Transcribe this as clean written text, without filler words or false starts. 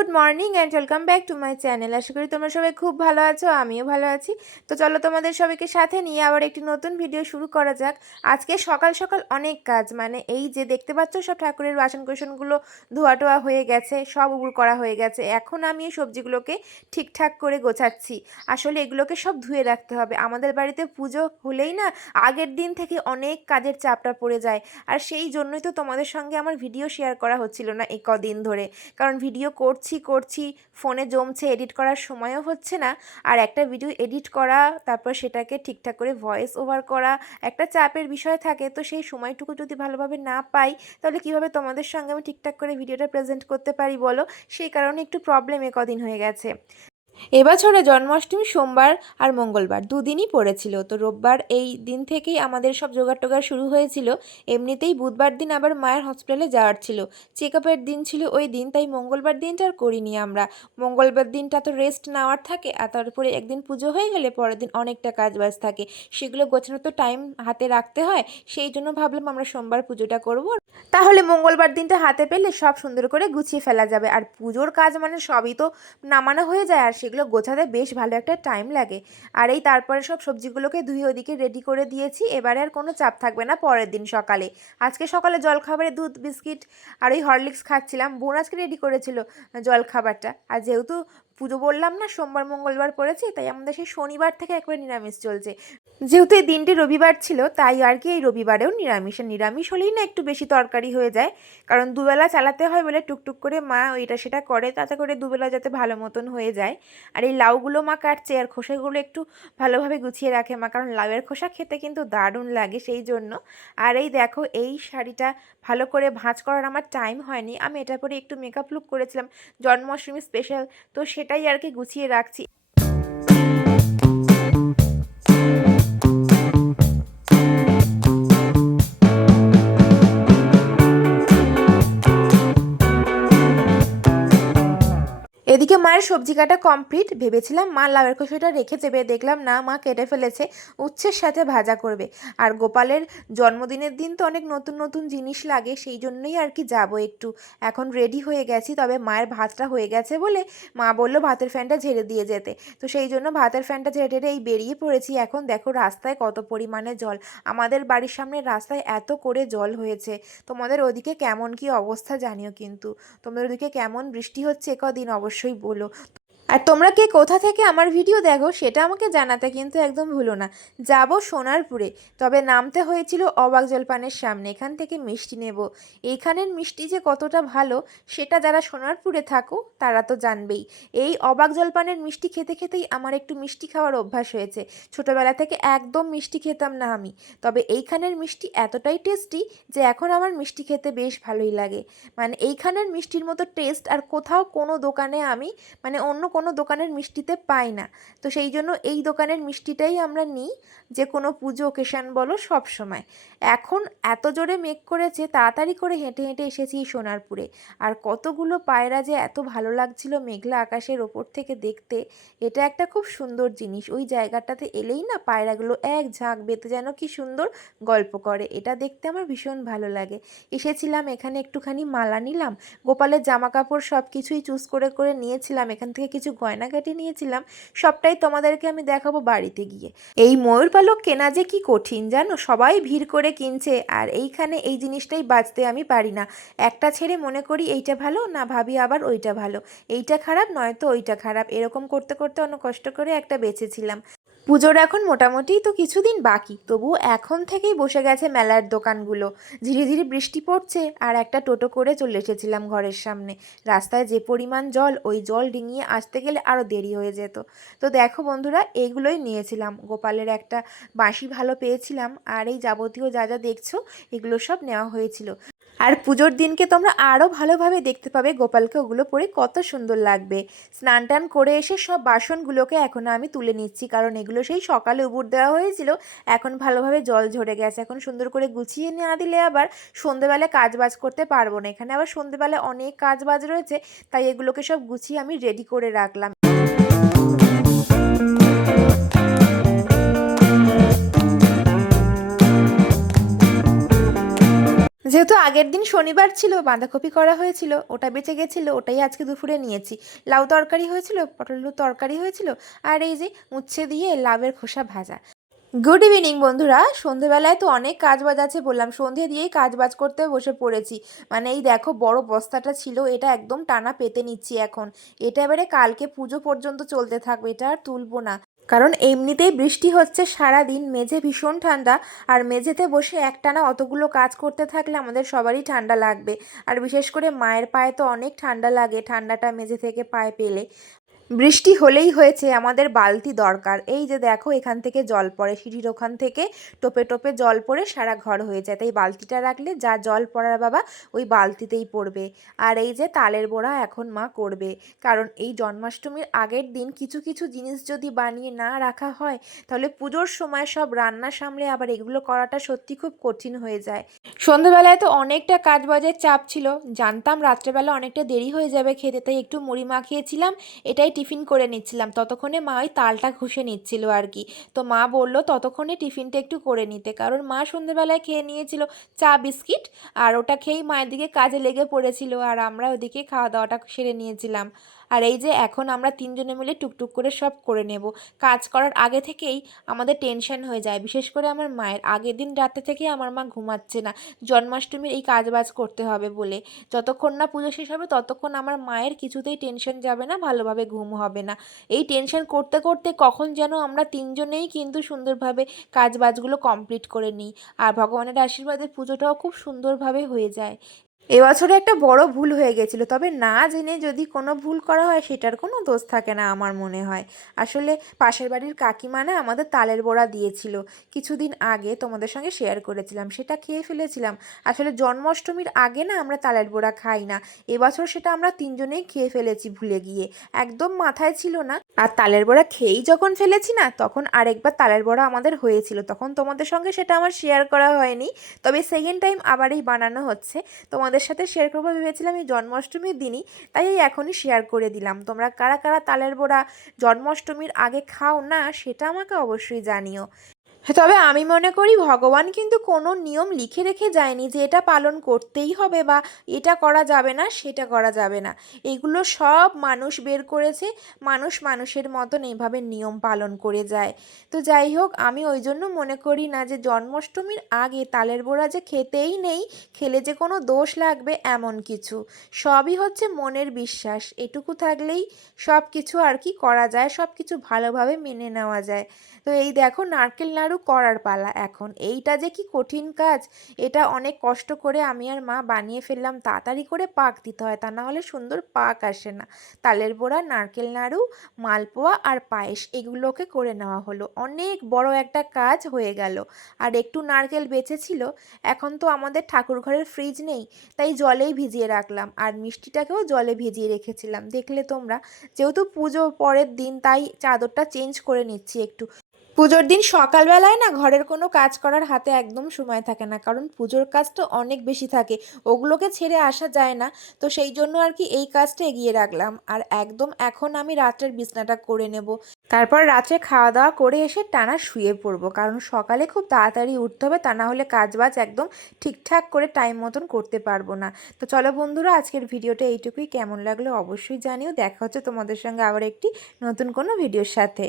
Good morning and welcome back to my channel. আশা করি তোমরা সবাই খুব ভালো আছো, আমিও ভালো আছি। তো চলো তোমাদের সবাইকে সাথে নিয়ে আবার একটি নতুন ভিডিও শুরু করা যাক। আজকে সকাল সকাল অনেক কাজ, মানে এই যে দেখতে পাচ্ছ সব ঠাকুরের বাসন কোসনগুলো ধোয়া টোয়া হয়ে গেছে, সব উবুড় করা হয়ে গেছে। এখন আমি এই সবজিগুলোকে ঠিকঠাক করে গোছাচ্ছি। আসলে এগুলোকে সব ধুয়ে রাখতে হবে। আমাদের বাড়িতে পুজো হলেই না আগের দিন থেকে অনেক কাজের চাপটা পড়ে যায়, আর সেই জন্যই তো তোমাদের সঙ্গে আমার ভিডিও শেয়ার করা হচ্ছিল না এই কদিন ধরে। কারণ ভিডিও করছি ফোনে জমছে, এডিট করার সময়ও হচ্ছে না। আর একটা ভিডিও এডিট করা, তারপর সেটাকে ঠিকঠাক করে ভয়েস ওভার করা একটা চাপের বিষয় থাকে। তো সেই সময়টুকু যদি ভালোভাবে না পাই, তাহলে কিভাবে তোমাদের সঙ্গে আমি ঠিকঠাক করে ভিডিওটা প্রেজেন্ট করতে পারি বলো। সেই কারণে একটু প্রবলেম কদিন হয়ে গেছে। এবছরে জন্মাষ্টমী সোমবার আর মঙ্গলবার দুদিনই পড়েছিল। তো রোববার এই দিন থেকেই আমাদের সব জোগাড় টোগাড় শুরু হয়েছিল। এমনিতেই বুধবার দিন আবার মায়ের হসপিটালে যাওয়ার ছিল, চেক আপের দিন ছিল ওই দিন, তাই মঙ্গলবার দিনটা আর করিনি আমরা। মঙ্গলবার দিনটা তো রেস্ট নেওয়ার থাকে, আর তারপরে একদিন পুজো হয়ে গেলে পরের দিন অনেকটা কাজ বাজ থাকে, সেগুলো গোছানোর তো টাইম হাতে রাখতে হয়। সেই জন্য ভাবলাম আমরা সোমবার পুজোটা করব, তাহলে মঙ্গলবার দিনটা হাতে পেলে সব সুন্দর করে গুছিয়ে ফেলা যাবে। আর পুজোর কাজ মানে সবই তো নামানো হয়ে যায়, আর সেগুলো গোছাতে বেশ ভালো একটা টাইম লাগে। আর এই তারপরে সব সবজিগুলোকে ধুয়ে ওদিকে রেডি করে দিয়েছি। এবারে আর কোনো চাপ থাকবে না পরের দিন সকালে। আজকে সকালে জলখাবারে দুধ বিস্কিট আর ওই হরলিক্স খাচ্ছিলাম। বোন আজকে রেডি করেছিল জলখাবারটা। আর যেহেতু পুজো বললাম না সোমবার মঙ্গলবার পড়েছি, তাই আমাদের সেই শনিবার থেকে একবারে নিরামিষ চলছে। যেহেতু এই দিনটি রবিবার ছিল, তাই আর কি এই রবিবারেও নিরামিষ। নিরামিষ হলেই না একটু বেশি তরকারি হয়ে যায়, কারণ দুবেলা চালাতে হয় বলে টুকটুক করে মা এটা সেটা করে, তাতে করে দুবেলা যাতে ভালো মতন হয়ে যায়। আর এই লাউগুলো মা কাটছে, আর খোসাগুলো একটু ভালোভাবে গুছিয়ে রাখে মা, কারণ লাউয়ের খোসা খেতে কিন্তু দারুণ লাগে সেই জন্য। আর এই দেখো, এই শাড়িটা ভালো করে ভাঁজ করার আমার টাইম হয়নি। আমি এটা পরে একটু মেকআপ লুক করেছিলাম জন্মাষ্টমী স্পেশাল, তো সেটাই আর কি গুছিয়ে রাখছি। এদিকে মায়ের সবজি কাটা কমপ্লিট। ভেবেছিলাম মা লাউয়ের খোসাটা রেখে দেবে, দেখলাম না, মা কেটে ফেলেছে, উচ্ছের সাথে ভাজা করবে। আর গোপালের জন্মদিনের দিন তো অনেক নতুন নতুন জিনিস লাগে, সেই জন্যই আর কি যাবো একটু। এখন রেডি হয়ে গেছি, তবে মায়ের ভাতটা হয়ে গেছে বলে মা বললো ভাতের ফ্যানটা ঝেড়ে দিয়ে যেতে। তো সেই জন্য ভাতের ফ্যানটা ঝেড়ে ঝেড়ে এই বেরিয়ে পড়েছি। এখন দেখো রাস্তায় কত পরিমাণে জল, আমাদের বাড়ির সামনের রাস্তায় এত করে জল হয়েছে। তোমাদের ওদিকে কেমন কি অবস্থা জানিও কিন্তু। তোমাদের ওদিকে কেমন বৃষ্টি হচ্ছে কদিন অবশ্যই বলো। আর তোমরা কে কোথা থেকে আমার ভিডিও দেখো সেটা আমাকে জানাতে কিন্তু একদম ভুলো না। যাব সোনারপুরে, তবে নামতে হয়েছিল অবাক জলপানের সামনে। এখান থেকে মিষ্টি নেব। এইখানের মিষ্টি যে কতটা ভালো সেটা যারা সোনারপুরে থাকো তারা তো জানবেই। এই অবাক জলপানের মিষ্টি খেতে খেতেই আমার একটু মিষ্টি খাওয়ার অভ্যাস হয়েছে। ছোটোবেলা থেকে একদম মিষ্টি খেতাম না আমি, তবে এইখানের মিষ্টি এতটাই টেস্টি যে এখন আমার মিষ্টি খেতে বেশ ভালোই লাগে। মানে এইখানের মিষ্টির মতো টেস্ট আর কোথাও কোনো দোকানে আমি, মানে অন্য কোনো দোকানের মিষ্টিতে পাই না। তো সেই জন্য এই দোকানের মিষ্টিটাই আমরা নিই, যে কোনো পুজো ওকেশান বলো সব সময়। এখন এত জোরে মেঘ করেছে, তাড়াতাড়ি করে হেঁটে হেঁটে এসেছি সোনারপুরে। আর কতগুলো পায়রা যে এত ভালো লাগছিল মেঘলা আকাশের ওপর থেকে দেখতে। এটা একটা খুব সুন্দর জিনিস। ওই জায়গাটাতে এলেই না পায়রাগুলো এক ঝাঁক বেঁধে যেন কি সুন্দর গল্প করে, এটা দেখতে আমার ভীষণ ভালো লাগে। এসেছিলাম এখানে, একটুখানি মালা নিলাম, গোপালের জামা কাপড় সব কিছুই চুজ করে করে নিয়েছিলাম, এখান থেকে কিছু গয়নাগাটি নিয়েছিলাম। সবটাই তোমাদেরকে আমি দেখাবো বাড়িতে গিয়ে। এই ময়ূর পালক কেনা যে কি কঠিন জানো, সবাই ভিড় করে কিনছে, আর এইখানে এই জিনিসটাই বাঁচতে আমি পারি না। একটা ছেড়ে মনে করি এইটা ভালো, না ভাবি আবার ওইটা ভালো, এইটা খারাপ নয়তো ওইটা খারাপ, এরকম করতে করতে অনেক কষ্ট করে একটা বেছেছিলাম। পুজোর এখন মোটামুটি তো কিছুদিন বাকি, তবুও এখন থেকেই বসে গেছে মেলার দোকানগুলো। ধীরে ধীরে বৃষ্টি পড়ছে, আর একটা টোটো করে চলে এসেছিলাম ঘরের সামনে। রাস্তায় যে পরিমাণ জল, ওই জল ডিঙিয়ে আসতে গেলে আরও দেরি হয়ে যেত। তো দেখো বন্ধুরা, এইগুলোই নিয়েছিলাম। গোপালের একটা বাঁশি ভালো পেয়েছিলাম, আর এই যাবতীয় যা যা দেখছো এগুলো সব নেওয়া হয়েছিল। আর পুজোর দিনকে তোমরা আরও ভালোভাবে দেখতে পাবে গোপালকে, ওগুলো পরে কত সুন্দর লাগবে। স্নান টান করে এসে সব বাসনগুলোকে এখন আমি তুলে নিচ্ছি, কারণ এগুলো সেই সকালে উবুড় দেওয়া হয়েছিল, এখন ভালোভাবে জল ঝরে গেছে। এখন সুন্দর করে গুছিয়ে না দিলে আবার সন্ধেবেলায় কাজ বাজ করতে পারবো না। এখানে আবার সন্ধেবেলায় অনেক কাজ বাজ রয়েছে, তাই এগুলোকে সব গুছিয়ে আমি রেডি করে রাখলাম। যেহেতু আগের দিন শনিবার ছিল, বাঁধাকপি করা হয়েছিল, ওটা বেঁচে গেছিল, ওটাই আজকে দুপুরে নিয়েছি। লাউ তরকারি হয়েছিল, পটল আলুর তরকারি হয়েছিল, আর এই যে উচ্ছে দিয়ে লাউয়ের খোসা ভাজা। গুড ইভিনিং বন্ধুরা। সন্ধেবেলায় তো অনেক কাজ বাজ আছে, বললাম সন্ধে দিয়েই কাজ বাজ করতে বসে পড়েছি। মানে এই দেখো বড় বস্তাটা ছিল, এটা একদম টানা পেতে নিচ্ছি এখন। এটা এবারে কালকে পুজো পর্যন্ত চলতে থাকবে, এটা আর তুলবো না। কারণ এমনিতেই বৃষ্টি হচ্ছে সারা দিন, মেঝে ভীষণ ঠান্ডা। আর মেঝেতে বসে একটানা অতগুলো কাজ করতে থাকলে আমাদের সবারই ঠান্ডা লাগবে। আর বিশেষ করে মায়ের পায়ে তো অনেক ঠান্ডা লাগে, ঠান্ডাটা মেঝে থেকে পায়ে পেলে। বৃষ্টি হলেই হয়েছে আমাদের বালতি দরকার। এই যে দেখো এখান থেকে জল পড়ে, সিঁড়ির ওখান থেকে টোপে টোপে জল পড়ে সারা ঘর হয়ে যায়, তাই বালতিটা রাখলে যা জল পড়ার বাবা ওই বালতিতেই পড়বে। আর এই যে তালের বড়া এখন মা করবে, কারণ এই জন্মাষ্টমীর আগের দিন কিছু কিছু জিনিস যদি বানিয়ে না রাখা হয়, তাহলে পুজোর সময় সব রান্না সামলে আবার এগুলো করাটা সত্যি খুব কঠিন হয়ে যায়। সন্ধেবেলায় তো অনেকটা কাজ বাজের চাপ ছিল, জানতাম রাত্রেবেলা অনেকটা দেরি হয়ে যাবে খেতে, তাই একটু মুড়ি মাখিয়েছিলাম, এটাই টিফিন করে নিচ্ছিলাম। ততক্ষণে মা ওই তালটা ঘষে নিচ্ছিল আর কি। তো মা বলল ততক্ষণে টিফিনটা একটু করে নিতে, কারণ মা সন্ধেবেলায় খেয়ে নিয়েছিল চা বিস্কিট, আর ওটা খেয়েই মায়ের দিকে কাজে লেগে পড়েছিল, আর আমরা ওদিকে খাওয়া দাওয়াটা সেরে নিয়েছিলাম। আর এই যে এখন আমরা তিনজনে মিলে টুকটুক করে সব করে নেব। কাজ করার আগে থেকেই আমাদের টেনশন হয়ে যায়, বিশেষ করে আমার মায়ের। আগের দিন রাতে থেকে আমার মা ঘুমাচ্ছে না, জন্মাষ্টমীর এই কাজবাজ করতে হবে বলে। যতক্ষণ না পুজো শেষ হবে ততক্ষণ আমার মায়ের কিছুতেই টেনশন যাবে না, ভালোভাবে ঘুম হবে না। এই টেনশন করতে করতে কখন যেন আমরা তিনজনেই কিন্তু সুন্দরভাবে কাজবাজগুলো কমপ্লিট করে নিই, আর ভগবানের আশীর্বাদে পুজোটাও খুব সুন্দরভাবে হয়ে যায়। এবছরে একটা বড় ভুল হয়ে গেছিলো, তবে না জেনে যদি কোনো ভুল করা হয় সেটার কোনো দোষ থাকে না আমার মনে হয়। আসলে পাশের বাড়ির কাকিমা না আমাদের তালের বড়া দিয়েছিল কিছুদিন আগে, তোমাদের সঙ্গে শেয়ার করেছিলাম, সেটা খেয়ে ফেলেছিলাম। আসলে জন্মাষ্টমীর আগে না আমরা তালের বড়া খাই না, এবছর সেটা আমরা তিনজনেই খেয়ে ফেলেছি ভুলে গিয়ে, একদম মাথায় ছিল না। আর তালের বড়া খেয়েই যখন ফেলেছি না, তখন আরেকবার তালের বড়া আমাদের হয়েছিল, তখন তোমাদের সঙ্গে সেটা আমার শেয়ার করা হয়নি, তবে সেকেন্ড টাইম আবারই বানানো হচ্ছে। তোমাদের সাথে শেয়ার করবো ভেবেছিলাম এই জন্মাষ্টমীর দিনই, তাই এই এখনই শেয়ার করে দিলাম। তোমরা কারা কারা তালের বড়া জন্মাষ্টমীর আগে খাও না সেটা আমাকে অবশ্যই জানিও। তবে আমি মনে করি ভগবান কিন্তু কোনো নিয়ম লিখে রেখে যায়নি যে এটা পালন করতেই হবে, বা এটা করা যাবে না সেটা করা যাবে না। এগুলো সব মানুষ বের করেছে, মানুষ মানুষের মতন এইভাবে নিয়ম পালন করে যায়। তো যাই হোক, আমি ওই জন্য মনে করি না যে জন্মাষ্টমীর আগে তালের বড়া যে খেতেই নেই, খেলে যে কোনো দোষ লাগবে এমন কিছু। সবই হচ্ছে মনের বিশ্বাস, এটুকু থাকলেই সব কিছু আর কি করা যায়, সব কিছু ভালোভাবে মেনে নেওয়া যায়। তো এই দেখো নারকেল নাড়ু করার পালা এখন, এইটা যে কি কঠিন কাজ, এটা অনেক কষ্ট করে আমি আর মা বানিয়ে ফেললাম। তাড়াতাড়ি করে পাক দিতে হয়, তা না হলে সুন্দর পাক আসে না। তালের বড়া, নারকেল নাড়ু, মালপোয়া আর পায়েস এগুলোকে করে নেওয়া হলো, অনেক বড় একটা কাজ হয়ে গেল। আর একটু নারকেল বেঁচেছিল, এখন তো আমাদের ঠাকুর ঘরের ফ্রিজ নেই, তাই জলেই ভিজিয়ে রাখলাম, আর মিষ্টিটাকেও জলে ভিজিয়ে রেখেছিলাম, দেখলে তোমরা। যেহেতু পুজো পরের দিন, তাই চাদরটা চেঞ্জ করে নিচ্ছি একটু। পুজোর দিন সকালবেলায় না ঘরের কোনো কাজ করার হাতে একদম সময় থাকে না, কারণ পুজোর কাজ তো অনেক বেশি থাকে, ওগুলোকে ছেড়ে আসা যায় না। তো সেই জন্য আর কি এই কাজটা এগিয়ে রাখলাম, আর একদম এখন আমি রাত্রের বিছনাটা করে নেব। তারপর রাত্রে খাওয়া দাওয়া করে এসে টানা শুয়ে পড়বো, কারণ সকালে খুব তাড়াতাড়ি উঠতে হবে, তা না হলে কাজবাজ একদম ঠিকঠাক করে টাইম মতন করতে পারবো না। তো চলো বন্ধুরা, আজকের ভিডিওটা এইটুকুই। কেমন লাগলো অবশ্যই জানিও। দেখা হচ্ছে তোমাদের সঙ্গে আবার একটি নতুন কোনো ভিডিওর সাথে।